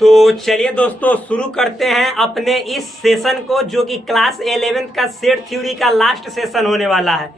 तो चलिए दोस्तों शुरू करते हैं अपने इस सेशन को, जो कि क्लास 11th का सेट थ्योरी का लास्ट सेशन होने वाला है।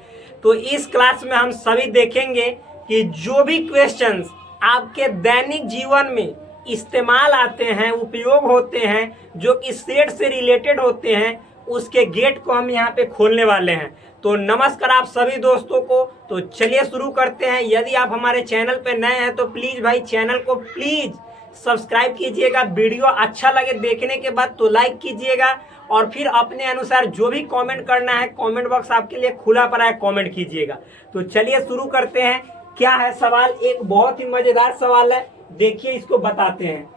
तो इस क्लास में हम सभी देखेंगे कि जो भी क्वेश्चंस आपके दैनिक जीवन में इस्तेमाल आते हैं, उपयोग होते हैं, जो कि सेट से रिलेटेड होते हैं, उसके गेट को हम यहाँ पे खोलने वाले हैं। तो नमस्कार आप सभी दोस्तों को। तो चलिए शुरू करते हैं। यदि आप हमारे चैनल पे नए हैं तो प्लीज़ भाई चैनल को प्लीज़ सब्सक्राइब कीजिएगा। वीडियो अच्छा लगे देखने के बाद तो लाइक कीजिएगा, और फिर अपने अनुसार जो भी कमेंट करना है कमेंट बॉक्स आपके लिए खुला पड़ा है, कमेंट कीजिएगा। तो चलिए शुरू करते हैं। क्या है सवाल? एक बहुत ही मजेदार सवाल है, देखिए इसको बताते हैं।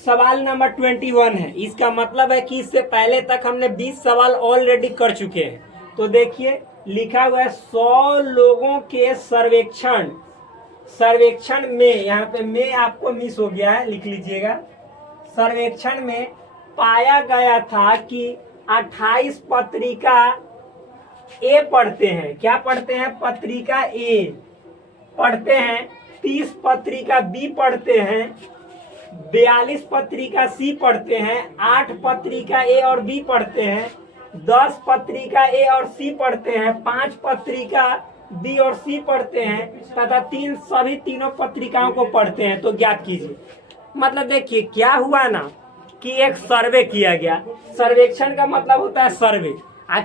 सवाल नंबर 21 है। इसका मतलब है कि इससे पहले तक हमने 20 सवाल ऑलरेडी कर चुके हैं। तो देखिए लिखा हुआ है 100 लोगों के सर्वेक्षण में, यहाँ पे में आपको मिस हो गया है, लिख लीजिएगा। सर्वेक्षण में पाया गया था कि 28 पत्रिका ए पढ़ते हैं। क्या पढ़ते हैं? पत्रिका ए पढ़ते हैं। 30 पत्रिका बी पढ़ते हैं। 42 पत्रिका सी पढ़ते हैं। 8 पत्रिका ए और बी पढ़ते हैं। 10 पत्रिका ए और सी पढ़ते हैं। 5 पत्रिका बी और सी पढ़ते हैं तथा सभी तीनों पत्रिकाओं को पढ़ते हैं। तो ज्ञात कीजिए। मतलब देखिए क्या हुआ ना कि एक सर्वे किया गया। सर्वेक्षण का मतलब होता है सर्वे।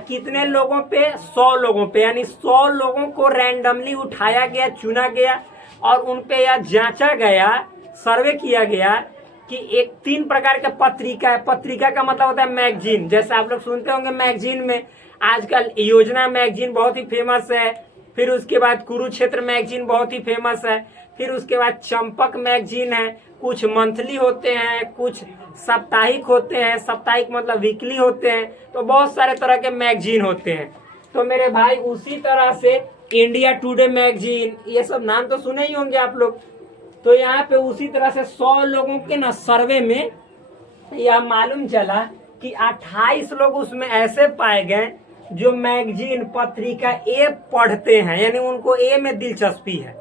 कितने लोगों पे? 100 लोगों पे, यानी 100 लोगों को रैंडमली उठाया गया, चुना गया और उन पे यह जांचा गया, सर्वे किया गया कि एक 3 प्रकार का पत्रिका है। पत्रिका का मतलब होता है मैगजीन। जैसे आप लोग सुनते होंगे मैगजीन में आजकल योजना मैगजीन बहुत ही फेमस है। फिर उसके बाद कुरुक्षेत्र मैगजीन बहुत ही फेमस है। फिर उसके बाद चंपक मैगजीन है। कुछ मंथली होते हैं, कुछ साप्ताहिक होते हैं। साप्ताहिक मतलब वीकली होते हैं। तो बहुत सारे तरह के मैगजीन होते हैं। तो मेरे भाई उसी तरह से इंडिया टुडे मैगजीन, ये सब नाम तो सुने ही होंगे आप लोग। तो यहाँ पे उसी तरह से 100 लोगों के ना सर्वे में यह मालूम चला कि 28 लोग उसमें ऐसे पाए गए जो मैगजीन पत्रिका ए पढ़ते हैं, यानी उनको ए में दिलचस्पी है।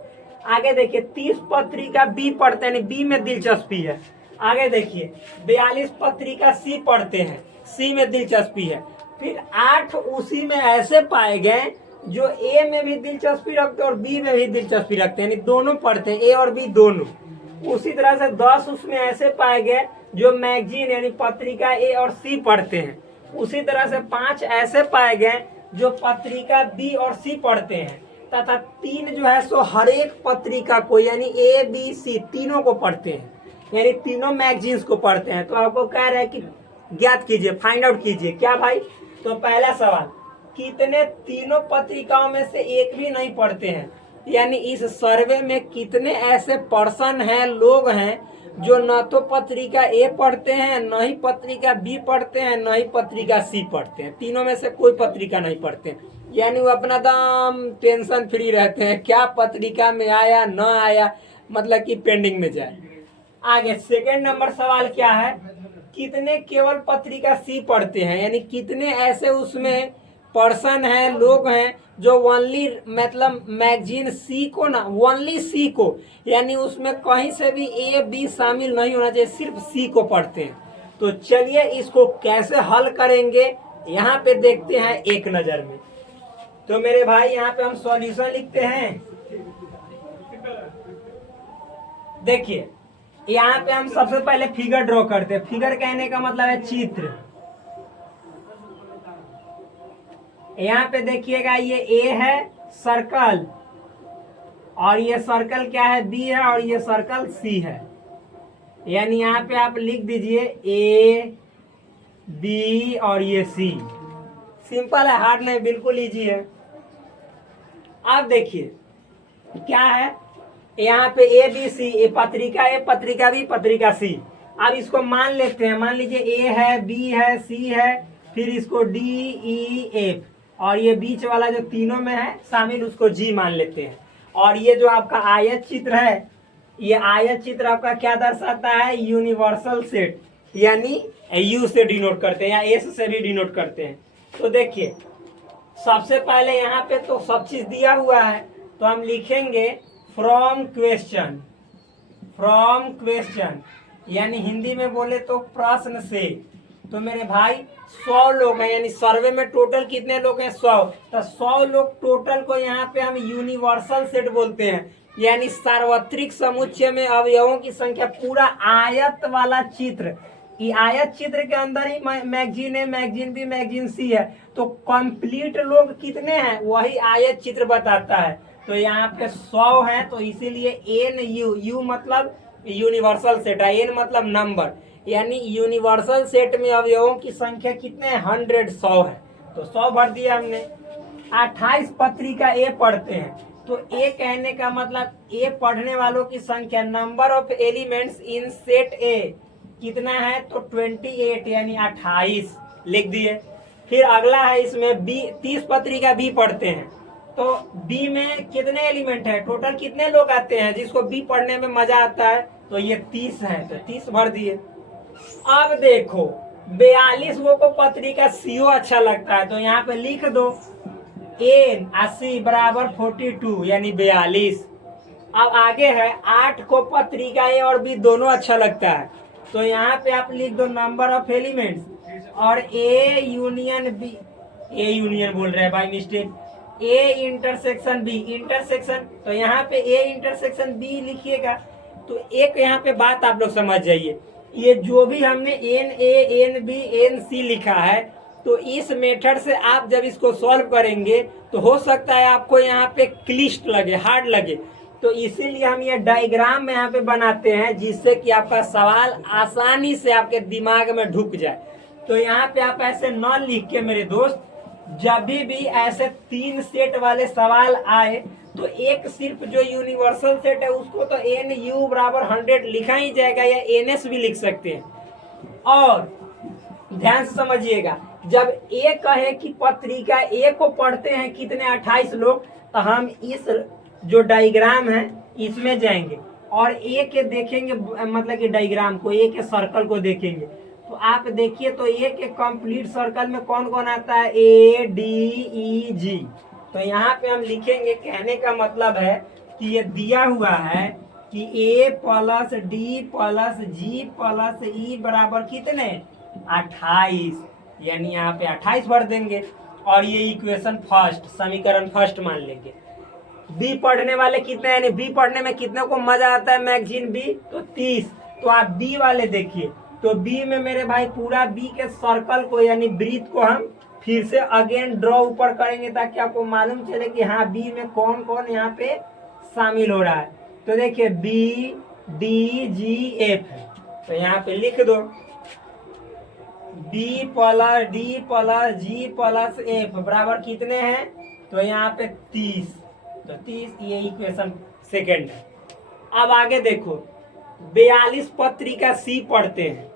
आगे देखिए 30 पत्रिका बी पढ़ते हैं, बी में दिलचस्पी है। आगे देखिए 42 पत्रिका सी पढ़ते हैं, सी में दिलचस्पी है। फिर 8 उसी में ऐसे पाए गए जो ए में भी दिलचस्पी रखते हैं और बी में भी दिलचस्पी रखते हैं, यानी दोनों पढ़ते हैं, ए और बी दोनों। उसी तरह से 10 उसमें ऐसे पाए गए जो मैगजीन यानी पत्रिका ए और सी पढ़ते हैं। उसी तरह से 5 ऐसे पाए गए जो पत्रिका बी और सी पढ़ते हैं, तथा 3 जो है सो हर एक पत्रिका को यानी ए बी सी तीनों को पढ़ते हैं, यानी तीनों मैगजीन्स को पढ़ते हैं। तो आपको कह रहे हैं कि ज्ञात कीजिए, फाइंड आउट कीजिए। क्या भाई? तो पहला सवाल, कितने तीनों पत्रिकाओं में से एक भी नहीं पढ़ते हैं? यानी इस सर्वे में कितने ऐसे पर्सन हैं, लोग हैं जो न तो पत्रिका ए पढ़ते हैं, न ही पत्रिका बी पढ़ते हैं, न ही पत्रिका सी पढ़ते हैं। तीनों में से कोई पत्रिका नहीं पढ़ते हैं, यानी वो अपना दम टेंशन फ्री रहते हैं, क्या पत्रिका में आया न आया, मतलब कि पेंडिंग में जाए। आगे सेकेंड नंबर सवाल क्या है, कितने केवल पत्रिका सी पढ़ते हैं? यानी कितने ऐसे उसमें पर्सन हैं, लोग हैं जो ओनली मतलब मैगजीन सी को ना, ओनली सी को, यानी उसमें कहीं से भी ए बी शामिल नहीं होना चाहिए, सिर्फ सी को पढ़ते हैं। तो चलिए इसको कैसे हल करेंगे यहाँ पे देखते हैं एक नजर में। तो मेरे भाई यहाँ पे हम सॉल्यूशन लिखते हैं। देखिए यहाँ पे हम सबसे पहले फिगर ड्रॉ करते हैं। फिगर कहने का मतलब है चित्र। यहाँ पे देखिएगा ये ए है सर्कल, और ये सर्कल क्या है? बी है, और ये सर्कल सी है। यानी यहाँ पे आप लिख दीजिए ए बी और ये सी। सिंपल है, हार्ड नहीं, बिल्कुल इजी है। अब देखिए क्या है यहाँ पे ए बी सी, ए पत्रिका ए, पत्रिका बी, पत्रिका सी। अब इसको मान लेते हैं, मान लीजिए ए है, बी है, सी है, फिर इसको डी ई एफ, और ये बीच वाला जो तीनों में है शामिल उसको जी मान लेते हैं। और ये जो आपका आयत चित्र है, ये आयत चित्र आपका क्या दर्शाता है? यूनिवर्सल सेट, यानी यू से डिनोट करते हैं या एस से भी डिनोट करते हैं। तो देखिए सबसे पहले यहाँ पे तो सब चीज दिया हुआ है, तो हम लिखेंगे फ्रॉम क्वेश्चन। यानी हिंदी में बोले तो प्रश्न से। तो मेरे भाई 100 लोग हैं, यानी सर्वे में टोटल कितने लोग हैं 100। तो 100 लोग टोटल को यहाँ पे हम यूनिवर्सल सेट बोलते हैं, यानी सार्वत्रिक समुच्चय में अवयवों की संख्या। पूरा आयत वाला चित्र, ये आयत चित्र के अंदर ही मैगजीन है, मैगजीन बी, मैगजीन सी है। तो कंप्लीट लोग कितने हैं वही आयत चित्र बताता है। तो यहाँ पे 100 है, तो इसीलिए एन यू, यू मतलब यूनिवर्सल सेट है, एन मतलब नंबर, यानी यूनिवर्सल सेट में अवयवों की संख्या कितने हैं 100, 100 है। तो 100 भर दिया हमने। 28 पत्रिका ए पढ़ते हैं। तो ए कहने का मतलब ए पढ़ने वालों की संख्या, number of elements in set ए कितना है, तो 28 यानी 28 लिख दिए। फिर अगला है इसमें बी, 30 पत्रिका बी पढ़ते हैं। तो बी में कितने एलिमेंट है, टोटल कितने लोग आते हैं जिसको बी पढ़ने में मजा आता है, तो ये 30 है, तो 30 भर दिए। अब देखो 42 वो को पत्रिका सीओ अच्छा लगता है, तो यहाँ पे लिख दो एन 80 बराबर 42 यानी 42। अब आगे है 8 को पत्रिका ए और बी दोनों अच्छा लगता है, तो यहाँ पे आप लिख दो नंबर ऑफ एलिमेंट्स और A union B, A union बोल रहे हैं भाई mistake, A intersection B, intersection, तो यहाँ पे ए इंटरसेक्शन बी लिखिएगा। तो एक यहाँ पे बात आप लोग समझ जाइए, ये जो भी हमने n A n B n C लिखा है, तो इस मेथड से आप जब इसको सॉल्व करेंगे तो हो सकता है आपको यहाँ पे क्लिष्ट लगे, हार्ड लगे। तो इसीलिए हम ये डायग्राम में यहाँ पे बनाते हैं, जिससे कि आपका सवाल आसानी से आपके दिमाग में ढुक जाए। तो यहाँ पे आप ऐसे न लिख के मेरे दोस्त, जब भी ऐसे 3 सेट वाले सवाल आए तो एक सिर्फ जो यूनिवर्सल सेट है उसको तो एन यू बराबर 100 लिखा ही जाएगा, या एन एस भी लिख सकते हैं। और ध्यान से समझिएगा, जब ए कहे कि पत्रिका ए को पढ़ते हैं कितने 28 लोग, तो हम इस जो डायग्राम है इसमें जाएंगे और ए के देखेंगे, मतलब कि डायग्राम को, ए के सर्कल को देखेंगे। तो आप देखिए, तो ए के कंप्लीट सर्कल में कौन कौन आता है, ए डी ई जी। तो यहाँ पे हम लिखेंगे, कहने का मतलब है कि ये दिया हुआ है कि ए प्लस डी प्लस जी प्लस ई बराबर कितने 28, यानी यहाँ पे 28 भर देंगे और ये इक्वेशन फर्स्ट, समीकरण फर्स्ट मान लेंगे। बी पढ़ने वाले कितने, यानी बी पढ़ने में कितने को मजा आता है मैगजीन बी, तो 30। तो आप बी वाले देखिए, तो बी में मेरे भाई पूरा बी के सर्कल को यानी वृत्त को हम फिर से अगेन ड्रॉ ऊपर करेंगे, ताकि आपको मालूम चले कि हाँ बी में कौन कौन यहाँ पे शामिल हो रहा है। तो देखिए बी डी जी एफ, तो यहाँ पे लिख दो बी प्लस डी प्लस जी प्लस एफ बराबर कितने हैं, तो यहाँ पे 30। तो 30 ये इक्वेशन सेकेंड है। अब आगे देखो 42 पत्रिका सी पढ़ते हैं,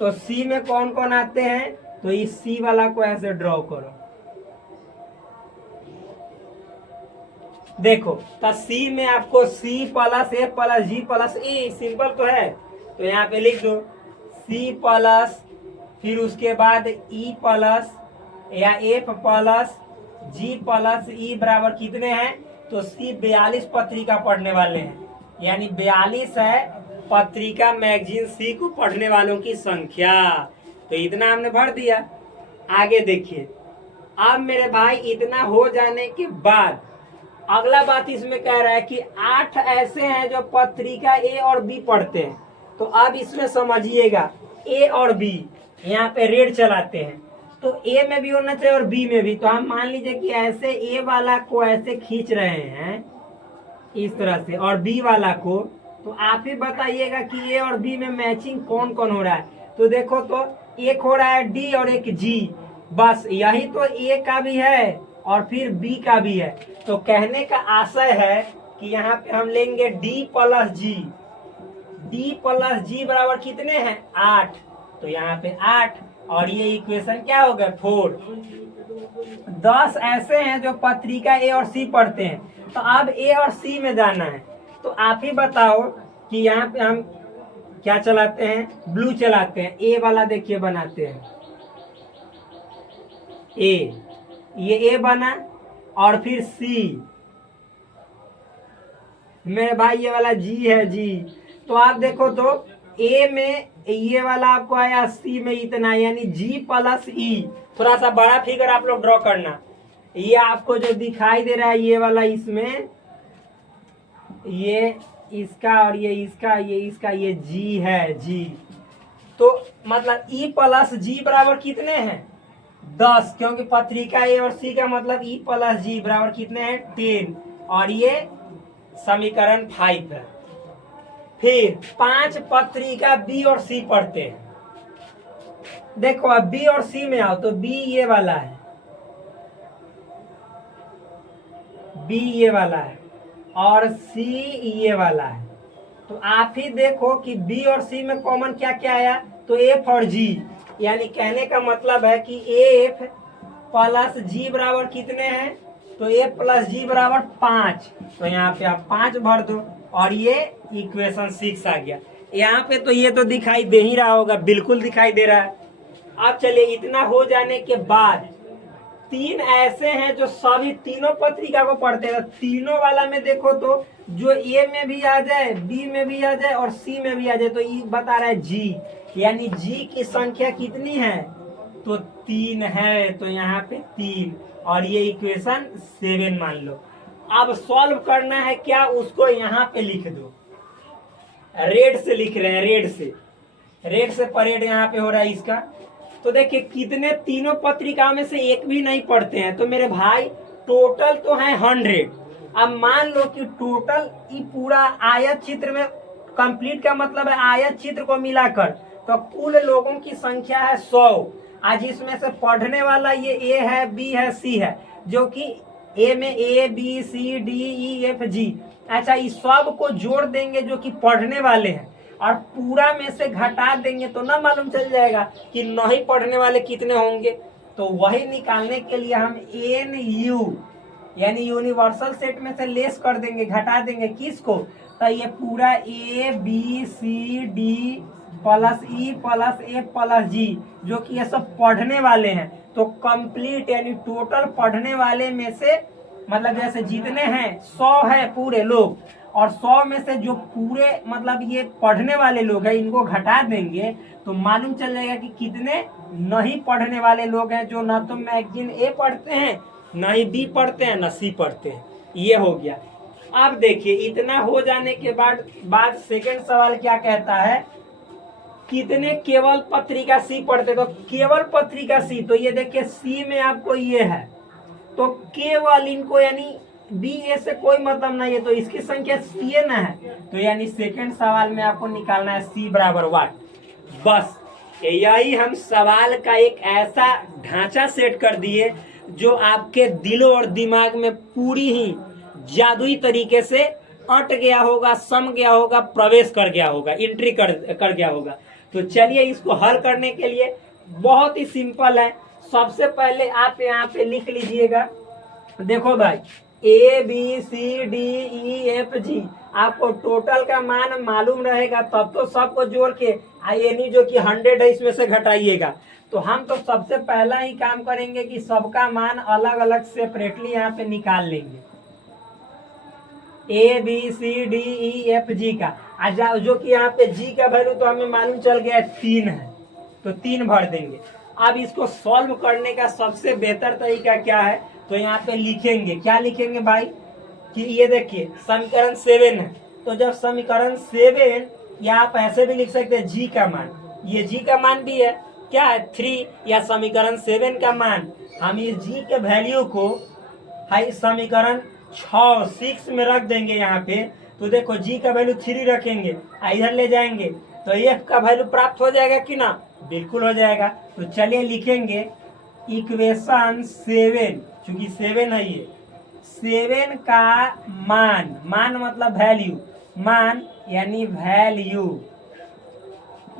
तो सी में कौन कौन आते हैं, तो इस सी वाला को ऐसे ड्रॉ करो। देखो तो सी में आपको सी प्लस एफ प्लस जी प्लस ई, सिंपल तो है, तो यहाँ पे लिख दो सी प्लस, फिर उसके बाद ई प्लस या एफ प्लस जी प्लस ई बराबर कितने हैं, तो सी 42 पत्रिका पढ़ने वाले हैं, यानी 42 है पत्रिका मैगजीन सी को पढ़ने वालों की संख्या। तो इतना हमने भर दिया। आगे देखिए, अब मेरे भाई इतना हो जाने के बाद अगला बात इसमें कह रहा है कि 8 ऐसे हैं जो पत्रिका ए और बी पढ़ते हैं। तो अब इसमें समझिएगा, ए और बी यहाँ पे रेड चलाते हैं, तो ए में भी होना चाहिए और बी में भी। तो हम मान लीजिए कि ऐसे ए वाला को ऐसे खींच रहे हैं इस तरह से, और बी वाला को, तो आप ही बताइएगा कि ए और बी में मैचिंग कौन कौन हो रहा है। तो देखो, तो एक हो रहा है डी और एक जी, बस यही तो ए का भी है और फिर बी का भी है। तो कहने का आशय है कि यहाँ पे हम लेंगे डी प्लस जी, डी प्लस जी बराबर कितने हैं 8, तो यहाँ पे 8 और ये इक्वेशन क्या हो गया 4। 10 ऐसे हैं जो पत्रिका ए और सी पढ़ते हैं, तो अब ए और सी में जाना है। तो आप ही बताओ कि यहाँ पे हम क्या चलाते हैं, ब्लू चलाते हैं। ए वाला देखिए बनाते हैं, ए, ये ए बना, और फिर सी, मेरे भाई ये वाला जी है जी। तो तो आप देखो तो ए में ये वाला आपको आया, सी में इतना, यानी जी प्लस ई। थोड़ा सा बड़ा फिगर आप लोग ड्रॉ करना। ये आपको जो दिखाई दे रहा है ये वाला, इसमें ये इसका और ये इसका, ये इसका, ये जी है, जी। तो मतलब ई प्लस जी बराबर कितने हैं 10, क्योंकि पत्रिका ए और सी का मतलब ई प्लस जी बराबर कितने हैं 10, और ये समीकरण 5 है। फिर 5 पत्रिका बी और सी पढ़ते हैं। देखो अब बी और सी में आओ तो बी ये वाला है, बी ये वाला है और सी ये वाला है। तो आप ही देखो कि बी और सी में कॉमन क्या क्या आया, तो एफ और जी, यानी कहने का मतलब है कि एफ प्लस जी बराबर कितने हैं, तो एफ प्लस जी बराबर 5। तो यहाँ पे आप 5 भर दो और ये इक्वेशन 6 आ गया। यहाँ पे तो ये तो दिखाई दे ही रहा होगा, बिल्कुल दिखाई दे रहा है। अब चलिए, इतना हो जाने के बाद 3 ऐसे हैं जो सभी तीनों पत्रिका को पढ़ते हैं। तीनों वाला में देखो तो जो ए में भी आ जाए, बी में भी आ जाए और सी में भी आ जाए, तो ये बता रहा है जी, यानी जी की संख्या कितनी है, तो 3 है। तो यहाँ पे 3 और ये इक्वेशन 7 मान लो। अब सॉल्व करना है क्या, उसको यहाँ पे लिख दो। रेड से लिख रहे हैं, रेड से परेड यहाँ पे हो रहा है इसका। तो देखिए कितने, तीनों पत्रिकाओं में से एक भी नहीं पढ़ते हैं, तो मेरे भाई टोटल तो है 100। अब मान लो कि टोटल ये पूरा आयत चित्र में, कंप्लीट का मतलब है आयत चित्र को मिलाकर, तो कुल लोगों की संख्या है 100। आज इसमें से पढ़ने वाला ये ए है, बी है, सी है, जो कि ए में A B C D E F G. अच्छा, इस सब को जोड़ देंगे जो कि पढ़ने वाले हैं, और पूरा में से घटा देंगे तो ना मालूम चल जाएगा कि नहीं पढ़ने वाले कितने होंगे। तो वही निकालने के लिए हम एन यू यानी यूनिवर्सल सेट में से लेस कर देंगे, घटा देंगे किसको, तो ये पूरा A B C D plus E plus F plus G, जो कि ये सब पढ़ने वाले हैं। तो कंप्लीट यानी टोटल पढ़ने वाले में से, मतलब जैसे जितने हैं 100 है पूरे लोग, और 100 में से जो पूरे मतलब ये पढ़ने वाले लोग हैं इनको घटा देंगे तो मालूम चल जाएगा कि कितने नहीं पढ़ने वाले लोग हैं, जो ना तो मैगजीन ए पढ़ते हैं, ना ही बी पढ़ते हैं, ना सी पढ़ते हैं। ये हो गया। अब देखिए, इतना हो जाने के बाद सेकंड सवाल क्या कहता है, कितने केवल पत्रिका सी पढ़ते, तो केवल पत्रिका सी, तो ये देखिए सी में आपको ये है, तो केवल इनको यानी बी ए से कोई मतलब नहीं है, तो इसकी संख्या सी ए ना है। तो यानी सेकंड सवाल में आपको निकालना है सी बराबर वाट। बस यही हम सवाल का एक ऐसा ढांचा सेट कर दिए जो आपके दिलो और दिमाग में पूरी ही जादुई तरीके से अट गया होगा, सम गया होगा, प्रवेश कर गया होगा, एंट्री कर गया होगा। तो चलिए, इसको हल करने के लिए बहुत ही सिंपल है। सबसे पहले आप यहाँ पे लिख लीजिएगा, देखो भाई, A B C D E F G, आपको टोटल का मान मालूम रहेगा तब तो सबको जोड़ के यानी जो कि 100 है इसमें से घटाइएगा। तो हम तो सबसे पहला ही काम करेंगे कि सबका मान अलग अलग सेपरेटली यहाँ पे निकाल लेंगे, A B C D E F G का। जो कि यहाँ पे जी का वैल्यू तो हमें मालूम चल गया 3 है, तो 3 भर देंगे। अब इसको सॉल्व करने का सबसे बेहतर तरीका क्या है, तो यहाँ पे लिखेंगे, क्या लिखेंगे भाई, कि ये देखिए समीकरण 7 है, तो जब समीकरण 7, या आप ऐसे भी लिख सकते हैं जी का मान, ये जी का मान भी है, क्या है 3, या समीकरण 7 का मान, हम इस जी के वैल्यू को समीकरण 6 में रख देंगे यहाँ पे। तो देखो जी का वैल्यू 3 रखेंगे, इधर ले जाएंगे तो एफ का वैल्यू प्राप्त हो जाएगा कि ना, बिल्कुल हो जाएगा। तो चलिए लिखेंगे इक्वेशन 7, चूंकि 7 है ये, 7 का मान मतलब वैल्यू, मान यानी वैल्यू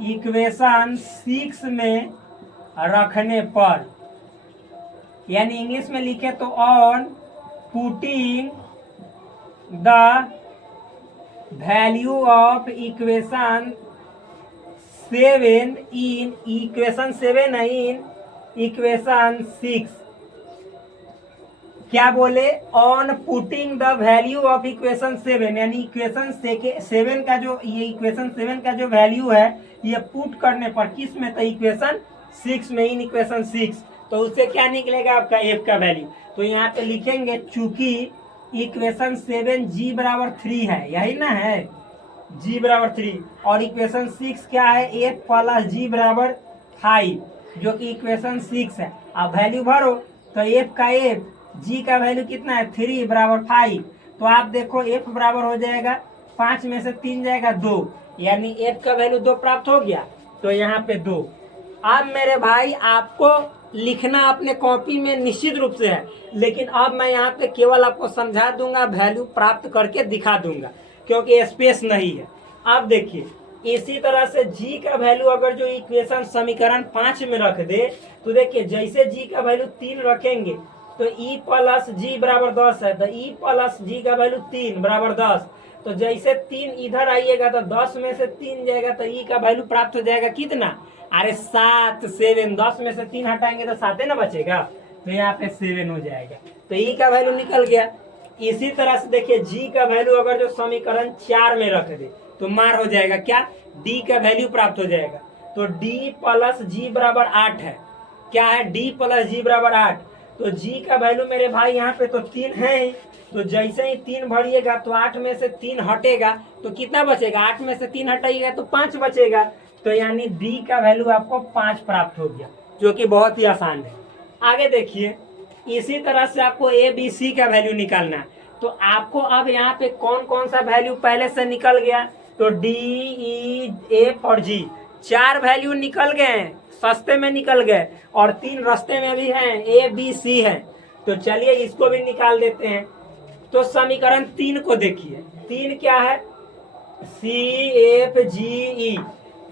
इक्वेशन 6 में रखने पर, यानी इंग्लिश में लिखे तो on putting the value of equation 7 in equation 7 in equation 6, क्या बोले, on putting the value of equation 7, यानी इक्वेशन 7 का जो, ये इक्वेशन 7 का जो वैल्यू है ये पुट करने पर किस में, तो इक्वेशन 6 में, इन इक्वेशन 6, तो उससे क्या निकलेगा आपका एफ का वैल्यू। तो यहाँ पे लिखेंगे चूंकि इक्वेशन 7 जी बराबर 3 है, यही ना है, जी बराबर 3, और इक्वेशन 6 क्या है, एफ प्लस जी बराबर 5, जो कि इक्वेशन 6 है। अब वैल्यू भरो, तो एफ का एफ, जी का वैल्यू कितना है 3 बराबर 5, तो आप देखो एफ बराबर हो जाएगा 5 में से 3 जाएगा 2, यानी एफ का वैल्यू 2 प्राप्त हो गया, तो यहाँ पे 2। अब मेरे भाई आपको लिखना अपने कॉपी में निश्चित रूप से है, लेकिन अब मैं यहाँ पे केवल आपको समझा दूंगा, वैल्यू प्राप्त करके दिखा दूंगा, क्योंकि स्पेस नहीं है। अब देखिए इसी तरह से जी का वैल्यू अगर जो इक्वेशन समीकरण 5 में रख दे, तो देखिए जैसे जी का वैल्यू 3 रखेंगे तो ई प्लस जी बराबर 10 है, तो ई प्लस जी का वैल्यू 3 बराबर 10, तो जैसे 3 इधर आइएगा तो 10 में से 3 जाएगा, तो ई का वैल्यू प्राप्त हो जाएगा कितना, अरे 7, 7, 10 में से 3 हटाएंगे तो 7 ना बचेगा, तो यहाँ पे 7 हो जाएगा, तो ई का वैल्यू निकल गया। इसी तरह से देखिए जी का वैल्यू अगर जो समीकरण 4 में रख दे तो मार हो जाएगा क्या, डी का वैल्यू प्राप्त हो जाएगा, तो डी प्लस जी बराबर 8 है, क्या है, डी प्लस जी बराबर 8, तो जी का वैल्यू मेरे भाई यहाँ पे तो 3 है ही, तो जैसे ही 3 भरिएगा तो 8 में से 3 हटेगा तो कितना बचेगा, 8 में से 3 हटाइएगा तो 5 बचेगा, तो यानी डी का वैल्यू आपको 5 प्राप्त हो गया, जो कि बहुत ही आसान है। आगे देखिए इसी तरह से आपको ए बी सी का वैल्यू निकालना है, तो आपको अब यहाँ पे कौन कौन सा वैल्यू पहले से निकल गया, तो डी ई एफ और जी 4 वैल्यू निकल गए हैं, सस्ते में निकल गए, और 3 रास्ते में भी हैं, ए बी सी है, तो चलिए इसको भी निकाल देते हैं। तो समीकरण 3 को देखिए, 3 क्या है, सी एफ जी ई,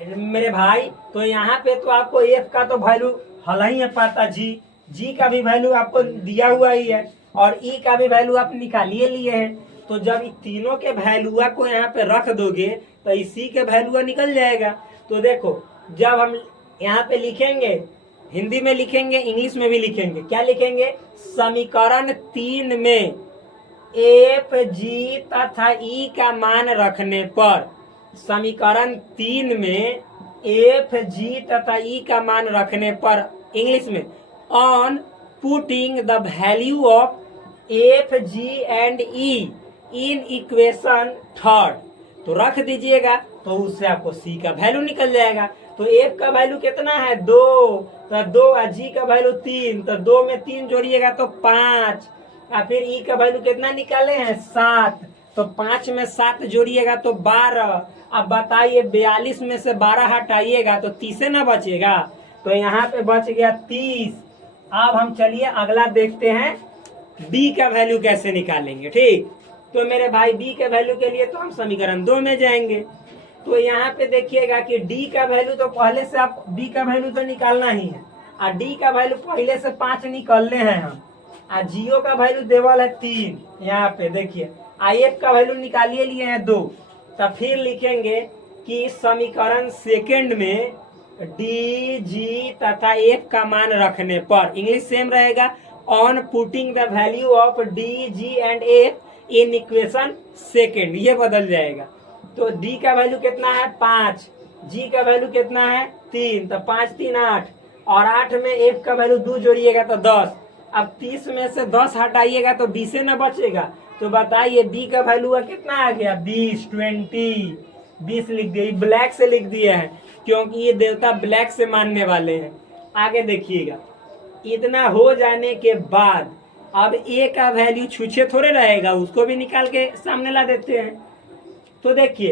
मेरे भाई तो यहाँ पे तो आपको एफ का तो वैल्यू हल ही है पता, जी का भी वैल्यू आपको दिया हुआ ही है, और ई का भी वैल्यू आप निकालिए लिए हैं, तो जब इन तीनों के वैल्यूआ को यहाँ पे रख दोगे तो इसी के वैल्यूआ निकल जाएगा। तो देखो जब हम यहाँ पे लिखेंगे, हिंदी में लिखेंगे, इंग्लिश में भी लिखेंगे, क्या लिखेंगे, समीकरण 3 में एफ जी तथा ई का मान रखने पर, समीकरण 3 में एफ जी तथा ई का मान रखने पर, इंग्लिश में on putting the value of F G and E in equation 3, तो रख दीजिएगा, तो उससे आपको सी का वैल्यू निकल जाएगा। तो एफ का वैल्यू कितना है 2, तो 2, जी का वैल्यू 3, तो 2 में 3 जोड़िएगा तो 5, और फिर ई का वैल्यू कितना निकाले हैं 7, तो 5 में 7 जोड़िएगा तो 12, अब बताइए 42 में से 12 हटाइएगा तो 30 ना बचेगा, तो यहाँ पे बच गया 30। अब हम चलिए अगला देखते हैं बी का वैल्यू कैसे निकालेंगे, ठीक। तो मेरे भाई बी के वैल्यू के लिए तो हम समीकरण 2 में जाएंगे, तो यहाँ पे देखिएगा कि डी का वैल्यू तो पहले से आप डी का वैल्यू तो निकालना ही है, और डी का वैल्यू पहले से 5 निकालने हैं हम, और जियो का वैल्यू देवल है 3, यहाँ पे देखिए आई एफ का वैल्यू निकालिए लिए हैं 2, तब फिर लिखेंगे कि समीकरण 2 में डी जी तथा एफ का मान रखने पर, इंग्लिश सेम रहेगा, on putting the value of D G and F in equation 2, ये बदल जाएगा। तो डी का वैल्यू कितना है 5, जी का वैल्यू कितना है 3, तो 5 3 8, और 8 में एफ का वैल्यू 2 जोड़िएगा तो 10, अब 30 में से 10 हटाइएगा तो 20 ना बचेगा, तो बताइए बी का वैल्यू कितना आ गया 20, 20 लिख दिया, ब्लैक से लिख दिया है क्योंकि ये देवता ब्लैक से मानने वाले हैं। आगे देखिएगा, इतना हो जाने के बाद अब ए का वैल्यू छूछे थोड़े रहेगा, उसको भी निकाल के सामने ला देते हैं। तो देखिए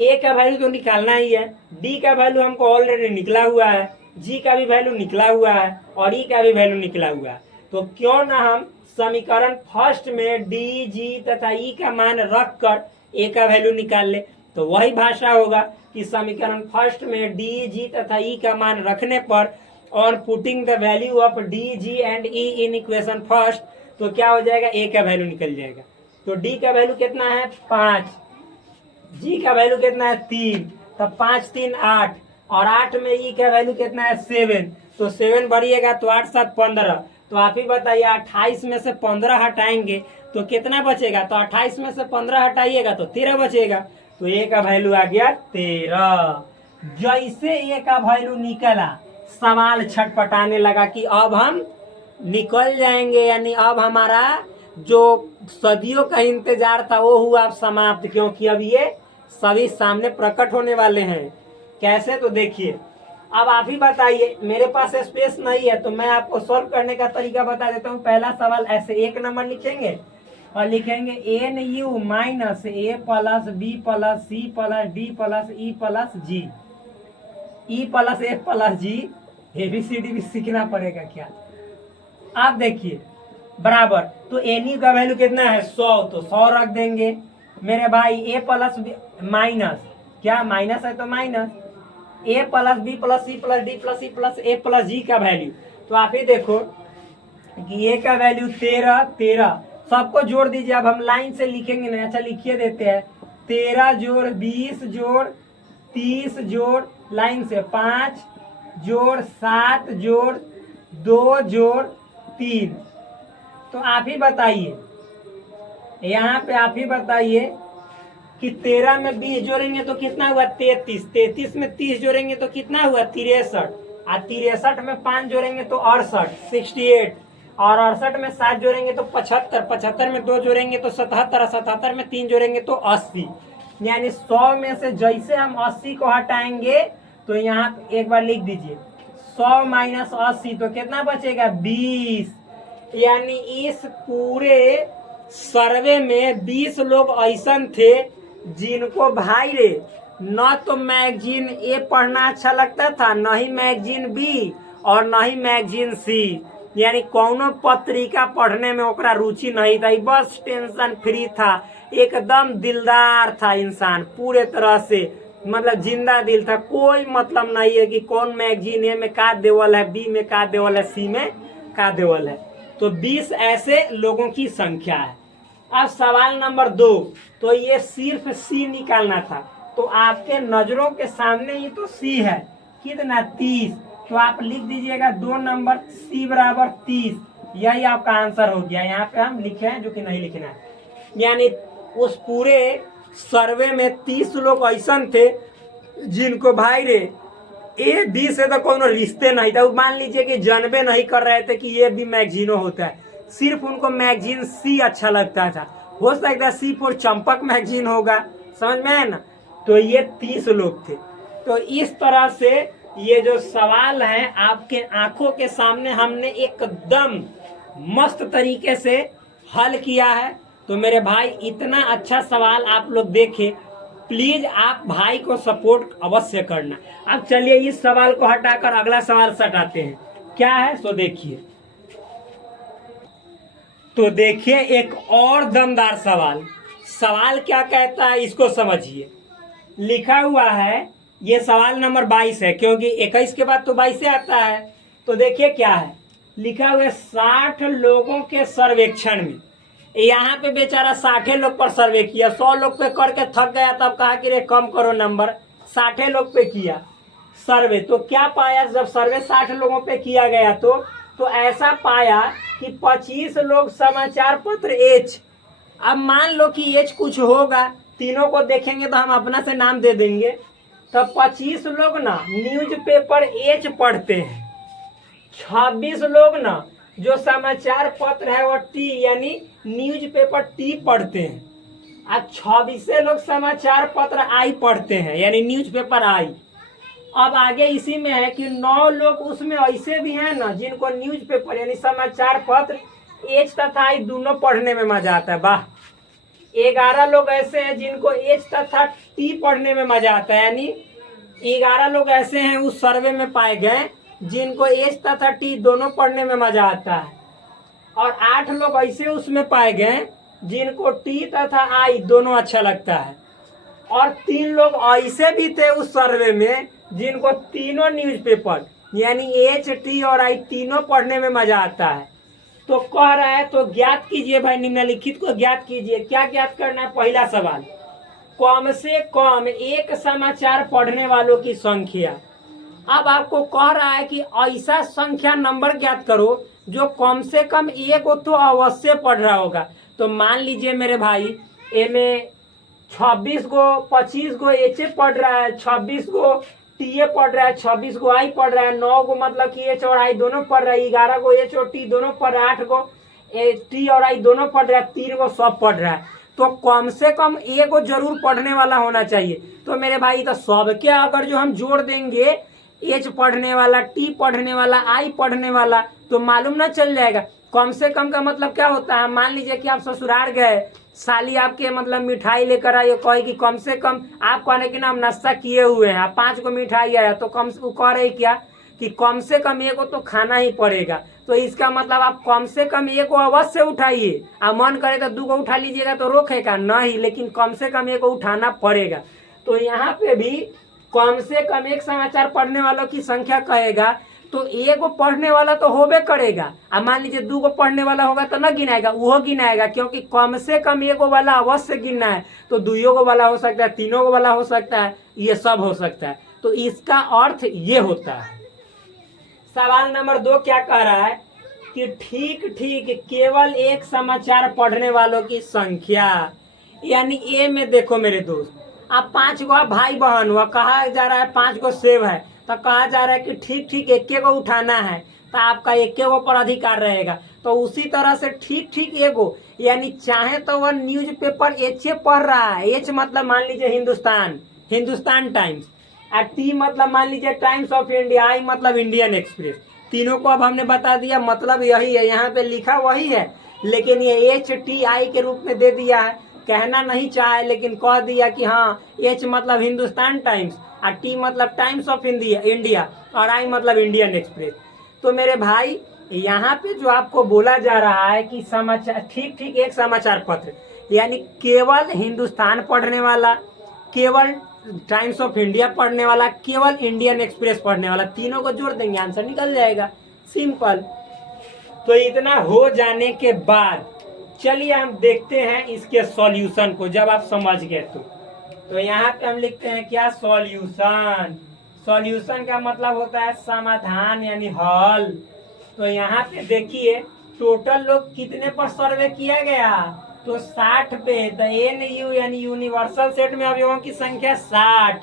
ए का वैल्यू तो निकालना ही है, डी का वैल्यू हमको ऑलरेडी निकला हुआ है, जी का भी वैल्यू निकला हुआ है, और ई का भी वैल्यू निकला हुआ है, तो क्यों ना हम समीकरण 1 में डी जी तथा ई का मान रख कर ए का वैल्यू निकाल ले। तो वही भाषा होगा कि समीकरण 1 में डी जी तथा ई का मान रखने पर और putting the value of D G and E in equation 1, तो क्या हो जाएगा ए का वैल्यू निकल जाएगा। तो डी का वैल्यू कितना है 5, जी का वैल्यू कितना है 3, तब 5 3 8, और 8 में ई का वैल्यू कितना है 7, तो 7 बढ़िएगा तो 8 7 15, तो आप ही बताइए 28 में से 15 हटाएंगे तो कितना बचेगा? तो 28 में से 15 हटाइएगा तो 13 बचेगा। तो ए का वैल्यू आ गया 13। जैसे ए का वैल्यू निकला, सवाल छटपटाने लगा कि अब हम निकल जाएंगे, यानी अब हमारा जो सदियों का इंतजार था वो हुआ अब समाप्त, क्योंकि अब ये सभी सामने प्रकट होने वाले हैं। कैसे? तो देखिए, अब आप ही बताइए, मेरे पास स्पेस नहीं है तो मैं आपको सॉल्व करने का तरीका बता देता हूँ। पहला सवाल ऐसे 1 नंबर लिखेंगे और लिखेंगे n U minus A plus B plus C plus D plus E plus G, E plus F plus G. ABCD भी सीखना पड़ेगा क्या? आप देखिए बराबर, तो एन यू का वैल्यू कितना है? 100, तो 100 रख देंगे मेरे भाई। ए प्लस माइनस, क्या माइनस है तो minus, A plus B plus C plus D plus E plus A plus G का वैल्यू। तो आप ही देखो कि ए का वैल्यू 13 सबको जोड़ दीजिए। अब हम लाइन से लिखेंगे ना, अच्छा लिखिए देते हैं। 13 जोड़ 20 जोड़ 30 जोड़ लाइन से 5 जोड़ 7 जोड़ 2 जोड़ 3। तो आप ही बताइए, यहाँ पे आप ही बताइए कि 13 में 20 जोड़ेंगे तो कितना हुआ? 33। 33 में 30 जोड़ेंगे तो कितना हुआ? 63। और 63 में 5 जोड़ेंगे तो 68, 68। और 68 में 7 जोड़ेंगे तो 75। 75 में 2 जोड़ेंगे तो 77। 77 में 3 जोड़ेंगे तो 80। यानी 100 में से जैसे हम 80 को हटाएंगे तो यहाँ एक बार लिख दीजिए 100 माइनस 80 तो कितना बचेगा? 20। यानी इस पूरे सर्वे में 20 लोग ऐसा थे जिनको भाई रे न तो मैगजीन ए पढ़ना अच्छा लगता था, न ही मैगजीन बी और न ही मैगजीन सी, यानी कौनो पत्रिका पढ़ने में ओकरा रुचि नहीं था। बस टेंशन फ्री था, एकदम दिलदार था इंसान पूरे तरह से, मतलब जिंदा दिल था। कोई मतलब नहीं है कि कौन मैगजीन ए में का देवल है, बी में का देवल है, सी में का देवल है। तो 20 ऐसे लोगों की संख्या है। अब सवाल नंबर 2, तो ये सिर्फ सी निकालना था। तो आपके नजरों के सामने ही तो सी है, कितना? 30। तो आप लिख दीजिएगा 2 नंबर सी बराबर 30। यही आपका आंसर हो गया। यहाँ पे हम लिखे हैं जो कि नहीं लिखना है। यानी उस पूरे सर्वे में 30 लोग ऐसा थे जिनको भाई रे ए बी से तो कोनो रिश्ते नहीं था। मान लीजिए कि जानबे नहीं कर रहे थे कि ये भी मैगजीनो होता है, सिर्फ उनको मैगजीन सी अच्छा लगता था। हो सकता है सी फॉर चंपक मैगजीन होगा, समझ में है ना? तो ये 30 लोग थे। तो इस तरह से ये जो सवाल है आपके आंखों के सामने हमने एकदम मस्त तरीके से हल किया है। तो मेरे भाई इतना अच्छा सवाल आप लोग देखे, प्लीज आप भाई को सपोर्ट अवश्य करना। अब चलिए इस सवाल को हटाकर अगला सवाल सटाते हैं। क्या है सो देखिए। तो देखिए एक और दमदार सवाल। सवाल क्या कहता है इसको समझिए। लिखा हुआ है, ये सवाल नंबर 22 है, क्योंकि 21 के बाद तो 22 आता है। तो देखिए क्या है लिखा हुआ है। 60 लोगों के सर्वेक्षण में, यहाँ पे बेचारा 60 लोग पर सर्वे किया, 100 लोग पे करके थक गया, तब कहा कि रे कम करो नंबर, 60 लोग पे किया सर्वे। तो क्या पाया जब सर्वे 60 लोगों पे किया गया तो ऐसा पाया कि 25 लोग समाचार पत्र एच। अब मान लो कि एच कुछ होगा, तीनों को देखेंगे तो हम अपना से नाम दे देंगे। तो 25 लोग ना न्यूज़पेपर एच पढ़ते हैं, 26 लोग ना जो समाचार पत्र है वो टी यानी न्यूज़पेपर टी पढ़ते हैं, और 26 लोग समाचार पत्र आई पढ़ते हैं यानी न्यूज़पेपर आई। अब आगे इसी में है कि 9 लोग उसमें ऐसे भी हैं ना जिनको न्यूज़पेपर यानी समाचार पत्र एच तथा आई दोनों पढ़ने में मजा आता है। वाह। 11 लोग ऐसे हैं जिनको एच तथा टी पढ़ने में मजा आता है, यानी 11 लोग ऐसे हैं उस सर्वे में पाए गए जिनको एच तथा टी दोनों पढ़ने में मजा आता है। और 8 लोग ऐसे उसमें पाए गए जिनको टी तथा आई दोनों अच्छा लगता है। और 3 लोग ऐसे भी थे उस सर्वे में जिनको तीनों न्यूज़पेपर यानी एच टी और आई तीनों पढ़ने में मजा आता है। तो कह रहा है, तो ज्ञात कीजिए भाई, निम्नलिखित को ज्ञात कीजिए। क्या ज्ञात करना है? पहला सवाल, कम से कम एक समाचार पढ़ने वालों की संख्या। अब आपको कह रहा है कि ऐसा संख्या नंबर ज्ञात करो जो कम से कम एक को तो अवश्य पढ़ रहा होगा। तो मान लीजिए मेरे भाई ए में 26 गो 25 गो एच पढ़ रहा है, 26 गो टी ए पढ़ रहा है, 26 गो आई पढ़ रहा है, 9 गो मतलब कि एच और आई दोनों पढ़ रहा है, 11 गो एच और टी दोनों पढ़ रहा है, 8 गो टी और आई दोनों पढ़ रहा है, 3 गो सब पढ़ रहा है। तो कम से कम एक को जरूर पढ़ने वाला होना चाहिए। तो मेरे भाई तो सबके अगर जो हम जोड़ देंगे एच पढ़ने वाला, टी पढ़ने वाला, आई पढ़ने वाला, तो मालूम ना चल जाएगा। कम से कम का मतलब क्या होता है, मान लीजिए कि आप ससुराल गए, साली आपके मतलब मिठाई लेकर आई, कहे कि कम से कम आप कहने कि ना हम नाश्ता किए हुए हैं, 5 को मिठाई आया, तो कम से वो कह रहे क्या कि कम से कम एक को तो खाना ही पड़ेगा। तो इसका मतलब आप कम से कम एक को अवश्य उठाइए। आप मन करे तो 2 को उठा लीजिएगा तो रोकेगा नहीं, लेकिन कम से कम एक को उठाना पड़ेगा। तो यहाँ पे भी कम से कम एक समाचार पढ़ने वालों की संख्या कहेगा तो एक को पढ़ने वाला तो होबे करेगा। अब मान लीजिए 2 को पढ़ने वाला होगा तो न गिनाएगा, वो गिनाएगा, क्योंकि कम से कम एक वाला अवश्य गिनना है। तो 2 को वाला हो सकता है, 3 को वाला हो सकता है, ये सब हो सकता है। तो इसका अर्थ ये होता है। सवाल नंबर 2 क्या कह रहा है कि ठीक ठीक केवल एक समाचार पढ़ने वालों की संख्या, यानी ए में देखो मेरे दोस्त, अब 5 गो भाई बहन हुआ, कहा जा रहा है 5 गो सेब है, तो कहा जा रहा है कि ठीक ठीक एक को उठाना है, तो आपका एक को पर अधिकार रहेगा। तो उसी तरह से ठीक ठीक एगो, यानी चाहे तो वह न्यूज पेपर एच पढ़ रहा है, एच मतलब मान लीजिए हिंदुस्तान टाइम्स, और टी मतलब मान लीजिए टाइम्स ऑफ इंडिया, आई मतलब इंडियन एक्सप्रेस। तीनों को अब हमने बता दिया, मतलब यही है, यहाँ पे लिखा वही है, लेकिन ये एच टी आई के रूप में दे दिया है। कहना नहीं चाहे लेकिन कह दिया कि हाँ एच मतलब हिंदुस्तान टाइम्स, और टी मतलब टाइम्स ऑफ इंडिया, और आई मतलब इंडियन एक्सप्रेस। तो मेरे भाई यहाँ पे जो आपको बोला जा रहा है कि समाचार ठीक ठीक एक समाचार पत्र, यानी केवल हिंदुस्तान पढ़ने वाला, केवल टाइम्स ऑफ इंडिया पढ़ने वाला, केवल इंडियन एक्सप्रेस पढ़ने वाला, तीनों को जोड़ देंगे आंसर निकल जाएगा, सिंपल। तो इतना हो जाने के बाद चलिए हम देखते हैं इसके सॉल्यूशन को, जब आप समझ गए तो यहाँ पे हम लिखते हैं क्या, सॉल्यूशन। सॉल्यूशन का मतलब होता है समाधान यानी हल। तो यहाँ पे देखिए टोटल लोग कितने पर सर्वे किया गया, तो 60 पे। तो NU यानी यूनिवर्सल सेट में अवयवों की संख्या 60।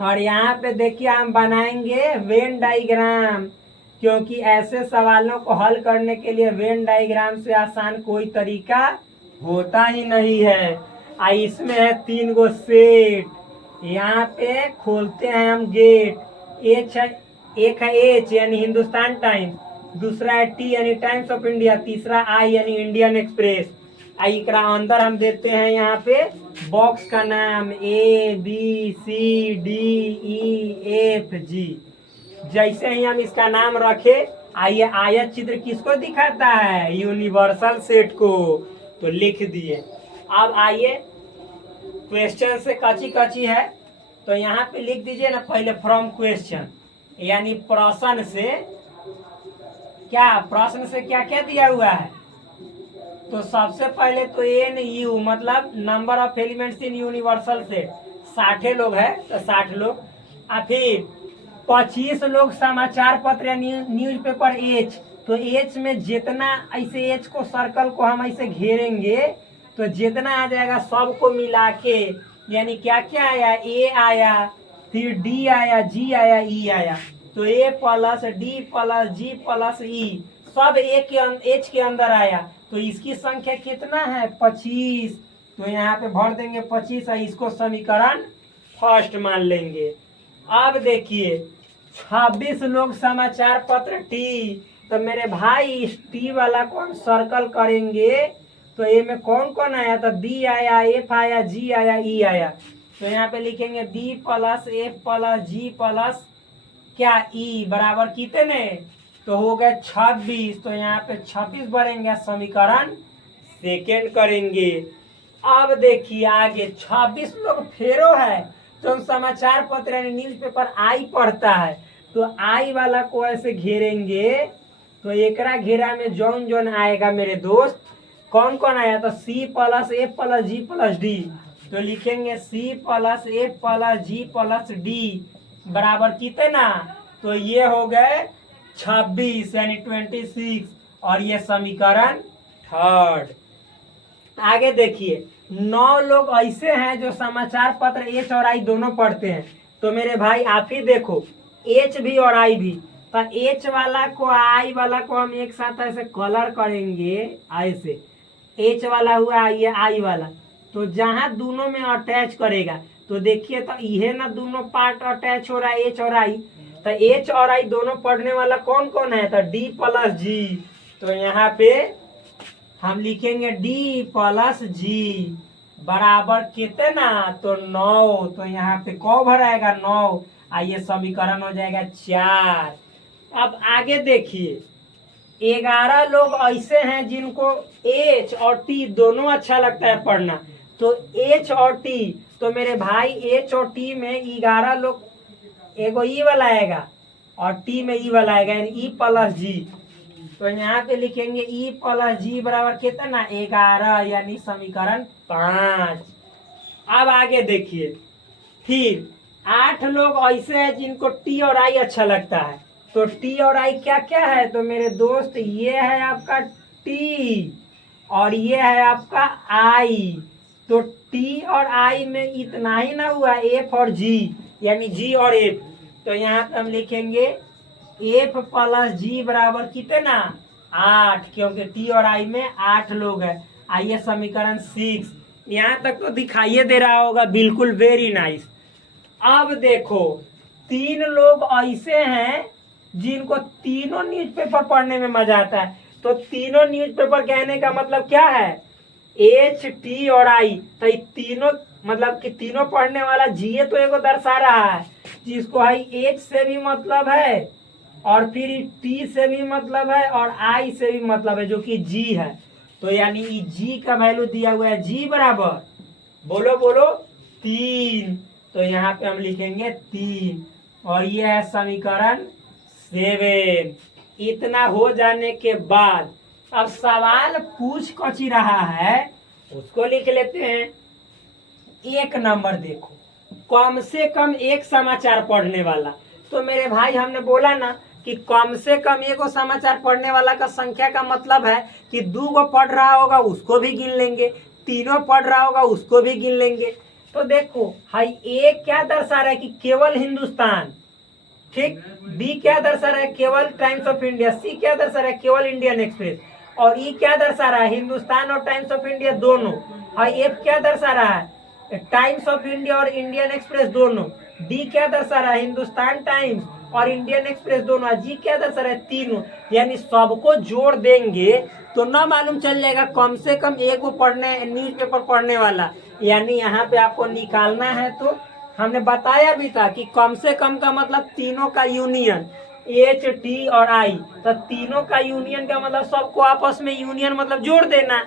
और यहाँ पे देखिए हम बनाएंगे वेन डायग्राम, क्योंकि ऐसे सवालों को हल करने के लिए वेन डायग्राम से आसान कोई तरीका होता ही नहीं है। इसमें है 3 गो सेट, यहाँ पे खोलते हैं हम गेट। एक है एच यानी हिंदुस्तान टाइम्स, दूसरा है टी यानी टाइम्स ऑफ इंडिया, तीसरा आई यानी इंडियन एक्सप्रेस। एकरा अंदर हम देते हैं यहाँ पे बॉक्स का नाम ABCDEFG। जैसे ही हम इसका नाम रखे, आइए आयत चित्र किसको दिखाता है, यूनिवर्सल सेट को, तो लिख दिए। अब आइए क्वेश्चन से कच्ची है, तो यहाँ पे लिख दीजिए ना पहले फ्रॉम क्वेश्चन, यानी प्रश्न से क्या क्या दिया हुआ है। तो सबसे पहले तो NU मतलब number of elements in universal set, 60 लोग है तो 60 लोग। और फिर 25 लोग समाचार पत्र या न्यूज पेपर एच। तो एच में जितना ऐसे एच को सर्कल को हम ऐसे घेरेंगे तो जितना आ जाएगा सबको मिला के, यानी क्या क्या आया, ए आया, फिर डी आया, जी आया, ई आया। तो ए प्लस डी प्लस जी प्लस ई सब एच के अंदर आया। तो इसकी संख्या कितना है, 25। तो यहाँ पे भर देंगे 25 और इसको समीकरण फर्स्ट मान लेंगे। अब देखिए 26 लोग समाचार पत्र टी। तो मेरे भाई इस टी वाला को हम सर्कल करेंगे, तो ए में कौन कौन आया, तो बी आया, एफ आया, जी आया, ई आया। तो यहाँ पे लिखेंगे बी प्लस एफ प्लस जी प्लस क्या ई बराबर कितने, तो हो गए 26। तो यहाँ पे 26 भरेंगे, समीकरण सेकेंड करेंगे। अब देखिए आगे 26 लोग फेरो है, तो समाचार पत्र यानी न्यूज पेपर आई पढ़ता है, तो आई वाला को ऐसे घेरेंगे। तो एकरा घेरा में जौन जौन आएगा मेरे दोस्त, कौन कौन आया, तो सी प्लस एफ प्लस जी प्लस डी। तो लिखेंगे सी प्लस एफ प्लस जी प्लस डी बराबर कितना, तो ये हो गए 26 यानी 26 और ये समीकरण थर्ड। आगे देखिए 9 लोग ऐसे हैं जो समाचार पत्र एच और आई दोनों पढ़ते हैं। तो मेरे भाई आप ही देखो एच भी और आई भी, तो एच वाला को आई वाला को हम एक साथ ऐसे कलर करेंगे, ऐसे एच वाला हुआ ये आई वाला, तो जहां दोनों में अटैच करेगा तो देखिए तो ये ना दोनों पार्ट अटैच हो रहा है एच और आई। तो एच और आई दोनों पढ़ने वाला कौन कौन है, तो डी प्लस जी। तो यहाँ पे हम लिखेंगे डी प्लस जी बराबर कितना, तो 9। तो यहाँ पे कौ भराएगा 9, आइए समीकरण हो जाएगा 4। अब आगे देखिए 11 लोग ऐसे हैं जिनको एच और टी दोनों अच्छा लगता है पढ़ना। तो एच और टी, तो मेरे भाई एच और टी में 11 लोग एगो ई वाला आएगा और टी में ई वाला आएगा यानी ई प्लस जी। तो यहाँ पे लिखेंगे ई प्लस जी बराबर कितना 11 यानी समीकरण 5। अब आगे देखिए फिर 8 लोग ऐसे हैं जिनको टी और आई अच्छा लगता है। तो टी और आई क्या क्या है, तो मेरे दोस्त ये है आपका टी और ये है आपका आई। तो टी और आई में इतना ही ना हुआ एफ और जी यानी जी और एफ। तो यहाँ पे हम लिखेंगे एफ प्लस जी बराबर कितना 8, क्योंकि टी और आई में 8 लोग हैं। आइए समीकरण 6, यहाँ तक तो दिखाइए दे रहा होगा बिल्कुल वेरी नाइस। अब देखो 3 लोग ऐसे हैं जिनको तीनों न्यूज़पेपर पढ़ने में मजा आता है। तो तीनों न्यूज़पेपर कहने का मतलब क्या है, एच टी और आई। तो तीनों मतलब कि तीनों पढ़ने वाला जीए तो एगो दर्शा रहा है जिसको आई एच से भी मतलब है और फिर टी से भी मतलब है और आई से भी मतलब है जो कि जी है। तो यानी जी का वैल्यू दिया हुआ है जी बराबर बोलो बोलो 3। तो यहाँ पे हम लिखेंगे 3 और ये है समीकरण 7। इतना हो जाने के बाद अब सवाल पूछ कची रहा है उसको लिख लेते हैं। 1 नंबर देखो कम से कम एक समाचार पढ़ने वाला। तो मेरे भाई हमने बोला ना कि कम से कम एगो समाचार पढ़ने वाला का संख्या का मतलब है कि 2 गो पढ़ रहा होगा उसको भी गिन लेंगे, 3 पढ़ रहा होगा उसको भी गिन लेंगे। तो देखो हाई ए क्या दर्शा रहा है कि केवल हिंदुस्तान, ठीक, बी क्या दर्शा रहा है केवल टाइम्स ऑफ इंडिया, सी क्या दर्शा रहा है केवल इंडियन एक्सप्रेस और ई क्या दर्शा रहा है हिंदुस्तान और टाइम्स ऑफ इंडिया दोनों। हाई एफ क्या दर्शा रहा है टाइम्स ऑफ इंडिया और इंडियन एक्सप्रेस दोनों। डी क्या दर्शा रहा है हिंदुस्तान टाइम्स और इंडियन एक्सप्रेस दोनों। जी क्या दर्शा रहा है तीनों। यानी सबको जोड़ देंगे तो ना मालूम चल जाएगा कम से कम एक को पढ़ने न्यूज़पेपर पढ़ने वाला। यानी यहाँ पे आपको निकालना है तो हमने बताया भी था कि कम से कम का मतलब तीनों का यूनियन एच टी और आई। तो तीनों का यूनियन का मतलब सबको आपस में यूनियन मतलब जोड़ देना।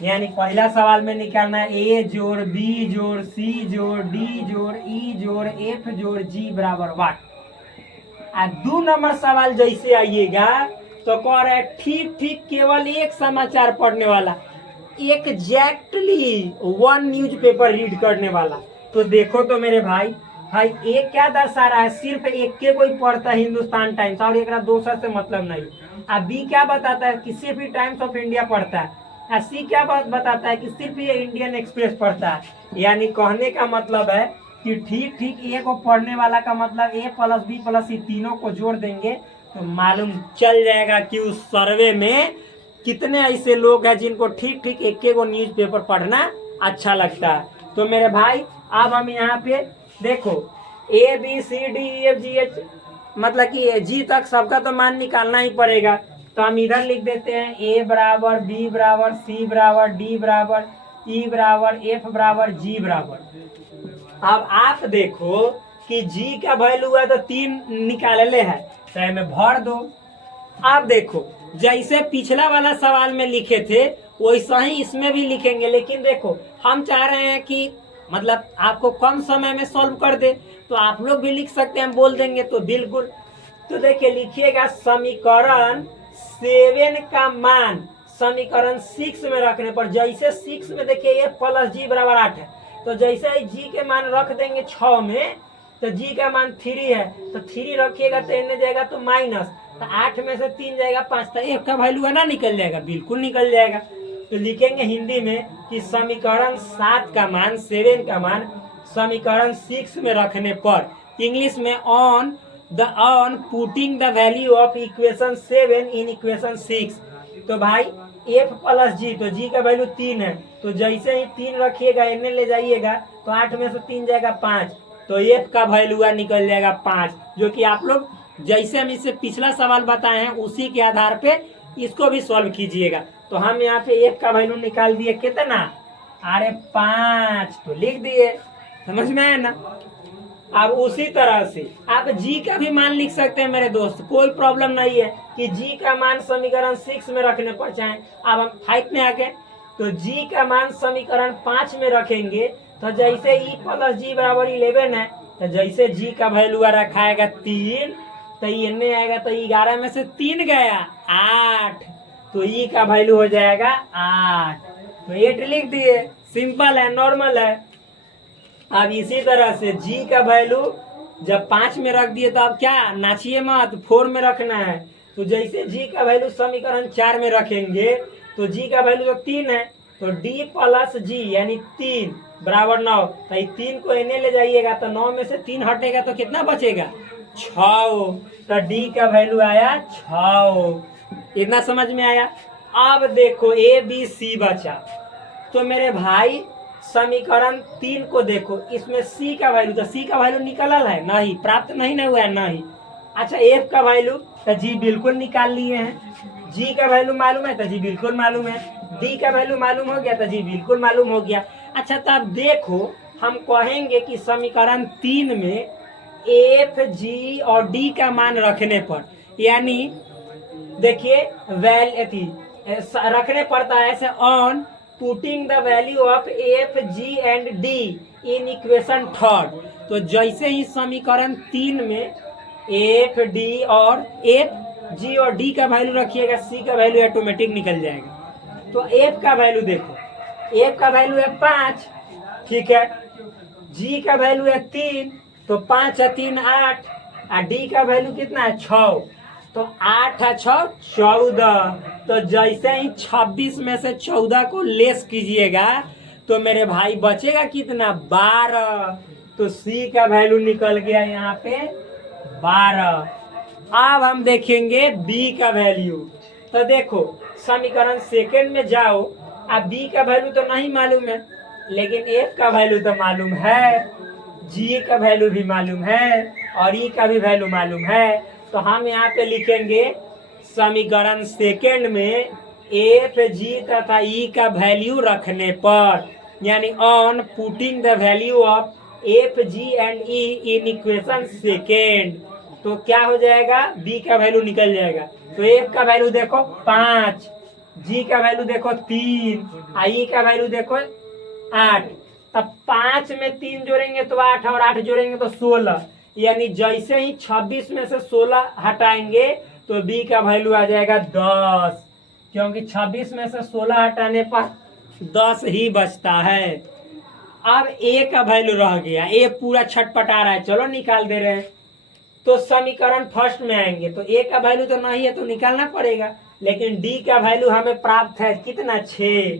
यानी पहला सवाल में निकालना है ए जोड़ बी जोड़ सी जोड़ डी जोड़ ई जोड़ एफ जोड़ जी बराबर वाट। 2 नंबर सवाल जैसे आइएगा तो कह रहा है ठीक ठीक केवल एक समाचार पढ़ने वाला, एग्जैक्टली 1 न्यूज़पेपर रीड करने वाला। तो देखो तो मेरे भाई एक क्या दर्शा रहा है सिर्फ एक के कोई पढ़ता है हिंदुस्तान टाइम्स और एक दूसरा से मतलब नहीं। अब बी क्या बताता है कि सिर्फ ही टाइम्स ऑफ इंडिया पढ़ता है। सी क्या बताता है कि सिर्फ ये इंडियन एक्सप्रेस पढ़ता है। यानी कहने का मतलब है कि ठीक ठीक ए को पढ़ने वाला का मतलब ए प्लस बी प्लस सी तीनों को जोड़ देंगे तो मालूम चल जाएगा कि उस सर्वे में कितने ऐसे लोग हैं जिनको ठीक ठीक एक को न्यूज़पेपर पढ़ना अच्छा लगता है। तो मेरे भाई अब हम यहाँ पे देखो A B C D E F G H मतलब कि जी तक सबका तो मान निकालना ही पड़ेगा। तो हम इधर लिख देते हैं ए बराबर बी बराबर सी बराबर डी बराबर ई बराबर एफ बराबर जी बराबर। अब आप देखो कि जी का वैल्यू है तो 3 निकाले है तो में भर दो। अब देखो जैसे पिछला वाला सवाल में लिखे थे वैसा ही इसमें भी लिखेंगे, लेकिन देखो हम चाह रहे हैं कि मतलब आपको कम समय में सॉल्व कर दे तो आप लोग भी लिख सकते हैं, बोल देंगे तो बिल्कुल। तो देखिए लिखिएगा समीकरण 7 का मान समीकरण 6 में रखने पर जैसे 6 में देखिए ए प्लस जी बराबर 8 है तो जैसे जी के मान रख देंगे 6 में तो जी का मान 3 है, तो 3 रखिएगा तो इनमें जाएगा तो माइनस, तो 8 में से 3 जाएगा 5, तो f का वैल्यू है ना निकल जाएगा, बिल्कुल निकल जाएगा। तो लिखेंगे हिंदी में कि समीकरण 7 का मान 7 का मान समीकरण 6 में रखने पर, इंग्लिश में on putting the value of equation 7 in equation 6। तो भाई f प्लस जी, तो जी का वैल्यू 3 है, तो जैसे ही 3 रखिएगा इन्हें ले जाइएगा तो 8 में से 3 जाएगा 5, तो f का वैल्यू निकल जाएगा 5, जो कि आप लोग जैसे हम इससे पिछला सवाल बताए हैं उसी के आधार पे इसको भी सॉल्व कीजिएगा। तो हम यहाँ पे f का वैल्यू निकाल दिए कितना, अरे 5, तो लिख दिए, समझ में आया ना। अब उसी तरह से आप g का भी मान लिख सकते हैं मेरे दोस्त, कोई प्रॉब्लम नहीं है कि g का मान समीकरण 6 में रखने पर चाहे। अब हम 5 में आके तो g का मान समीकरण 5 में रखेंगे, तो जैसे e प्लस जी बराबर 11 है, तो जैसे g का वैल्यू रखाएगा 3, तो ये आएगा तो 11 में से 3 गया 8, तो e का वैल्यू हो जाएगा 8, तो 8 लिख दिए, सिंपल है, नॉर्मल है। अब इसी तरह से g का वैल्यू जब 5 में रख दिए तो अब क्या नाचिए मत, 4 में रखना है। तो जैसे g का वैल्यू समीकरण 4 में रखेंगे तो g का वैल्यू तो 3 है, तो d प्लस g यानी 3 बराबर 9, तो 3 को इन्हें ले जाइएगा तो 9 में से 3 हटेगा तो कितना बचेगा 6, तो d का वैल्यू आया 6। इतना समझ में आया। अब देखो a b c बचा, तो मेरे भाई समीकरण 3 को देखो, इसमें c का वैल्यू, तो c का वैल्यू निकल है नहीं, प्राप्त नहीं हुआ है नहीं। अच्छा f का वैल्यू, तो g बिल्कुल निकाल लिए हैं, g का वैल्यू मालूम है तो g बिल्कुल मालूम है, d का वैल्यू मालूम हो गया तो g बिल्कुल मालूम हो गया। अच्छा तो अब देखो हम कहेंगे कि समीकरण 3 में f g और d का मान रखने पर, यानी देखिए रखने पड़ता है ऐसे, on putting the value of F G and D in equation 3, तो जैसे ही समीकरण 3 में एफ डी और एफ जी और डी का वैल्यू रखिएगा, सी का वैल्यू ऑटोमेटिक निकल जाएगा। तो एफ का वैल्यू देखो, एफ का वैल्यू है 5, ठीक है, जी का वैल्यू है 3, तो 5 है 3 8, और डी का वैल्यू कितना है 6, तो 8 है 6 14, तो जैसे ही 26 में से 14 को लेस कीजिएगा तो मेरे भाई बचेगा कितना 12, तो सी का वैल्यू निकल गया यहाँ पे 12। अब हम देखेंगे बी का वैल्यू, तो देखो समीकरण 2 में जाओ, अब बी का वैल्यू तो नहीं मालूम है, लेकिन एफ का वैल्यू तो मालूम है, जी का वैल्यू भी मालूम है और ई का भी वैल्यू मालूम है। तो हम यहाँ पे लिखेंगे समीकरण 2 में एफ जी तथा ई का वैल्यू रखने पर, यानी on putting the value of F G and E in equation 2, तो क्या हो जाएगा बी का वैल्यू निकल जाएगा। तो एफ का वैल्यू देखो 5, जी का वैल्यू देखो 3, ई का वैल्यू देखो 8, तब 5 में 3 जोड़ेंगे तो 8 और 8 जोड़ेंगे तो 16, यानी जैसे ही 26 में से 16 हटाएंगे तो बी का वैल्यू आ जाएगा 10, क्योंकि 26 में से 16 हटाने पर 10 ही बचता है। अब ए का वैल्यू रह गया, ए पूरा छटपटा रहा है, चलो निकाल दे रहे हैं। तो समीकरण फर्स्ट में आएंगे तो ए का वैल्यू तो नहीं है तो निकालना पड़ेगा, लेकिन डी का वैल्यू हमें प्राप्त है कितना 6,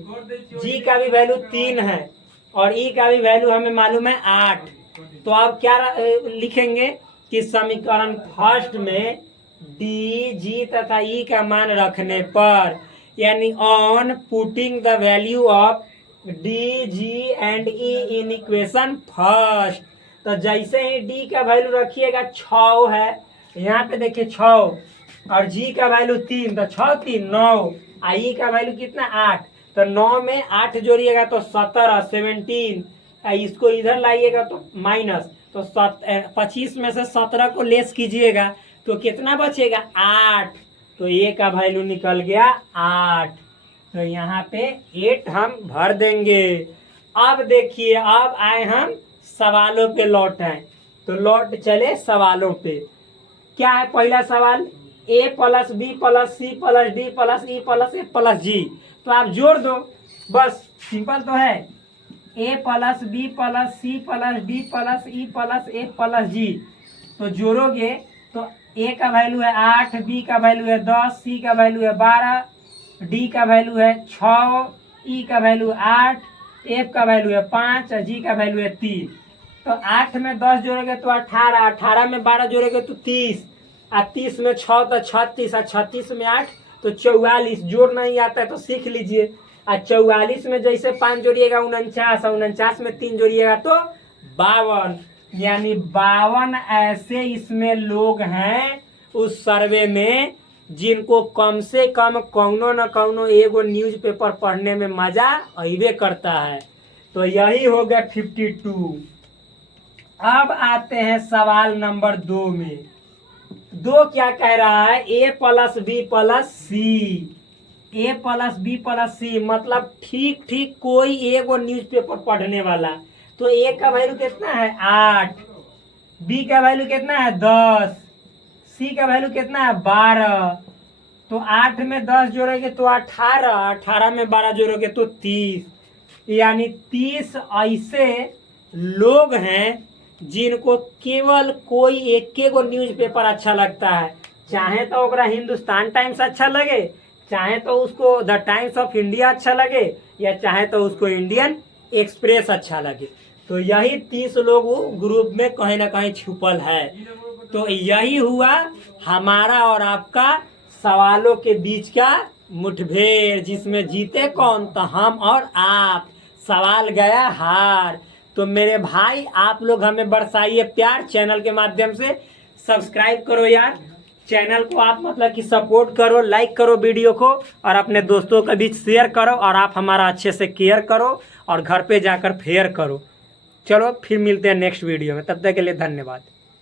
जी का भी वैल्यू 3 है और ई का भी वैल्यू हमें मालूम है 8। तो आप क्या लिखेंगे कि समीकरण फर्स्ट में डी जी तथा ई का मान रखने पर, यानी on putting the value of D G and E in equation first, तो जैसे ही डी का वैल्यू रखिएगा 6 है, यहाँ पे देखिए 6 और जी का वैल्यू 3, तो 6 3 9, ई का वैल्यू कितना 8, तो 9 में 8 जोड़िएगा तो 17 17, इसको इधर लाइएगा तो माइनस, तो 25 में से 17 को लेस कीजिएगा तो कितना बचेगा 8, तो ए का वैल्यू निकल गया 8, तो यहाँ पे 8 हम भर देंगे। अब देखिए अब आए हम सवालों पे लौट आए, तो लौट चले सवालों पे। क्या है पहला सवाल, A plus B plus C plus D plus E plus F plus G, तो आप जोड़ दो बस, सिंपल तो है। A plus B plus C plus D plus E plus F plus G. तो जोड़ोगे तो ए का वैल्यू है 8, बी का वैल्यू है 10, सी का वैल्यू है 12, डी का वैल्यू है 6, ई का वैल्यू 8, एफ का वैल्यू है 5 और जी का वैल्यू है 3। तो 8 में 10 जोड़ेंगे तो 18, 18 में 12 जोड़ेंगे तो 30, और 30 में 6 तो 36, और 36 में 8 तो 44। जोड़ नहीं आता है तो सीख लीजिए। और 44 में जैसे 5 जोड़िएगा 49, और 49 में 3 जोड़िएगा तो 52। यानी 52 ऐसे इसमें लोग हैं उस सर्वे में जिनको कम से कम कौनो न कौनो एगो न्यूज़पेपर पढ़ने में मजा अइबे करता है। तो यही हो गया 52। अब आते हैं सवाल नंबर 2 में। 2 क्या कह रहा है? A plus B plus C. A plus B plus सी मतलब ठीक ठीक कोई एगो न्यूज़पेपर पढ़ने वाला। तो ए का वैल्यू कितना है 8, बी का वैल्यू कितना है 10, सी का वैल्यू कितना है 12। तो 8 में 10 जोड़ोगे तो 18, 18 में 12 जोड़ोगे तो 30। यानी 30 ऐसे लोग हैं जिनको केवल कोई एक गो न्यूज़पेपर अच्छा लगता है। चाहे तो ओकरा हिंदुस्तान टाइम्स अच्छा लगे, चाहे तो उसको द टाइम्स ऑफ इंडिया अच्छा लगे, या चाहे तो उसको इंडियन एक्सप्रेस अच्छा लगे। तो यही 30 लोग ग्रुप में कहीं ना कहीं छुपल है। तो यही हुआ हमारा और आपका सवालों के बीच का मुठभेड़, जिसमें जीते कौन? तो हम और आप। सवाल गया हार। तो मेरे भाई आप लोग हमें बरसाइए प्यार चैनल के माध्यम से। सब्सक्राइब करो यार चैनल को, आप मतलब कि सपोर्ट करो, लाइक करो वीडियो को, और अपने दोस्तों के बीच शेयर करो, और आप हमारा अच्छे से केयर करो और घर पे जाकर फेयर करो। चलो फिर मिलते हैं नेक्स्ट वीडियो में, तब तक के लिए धन्यवाद।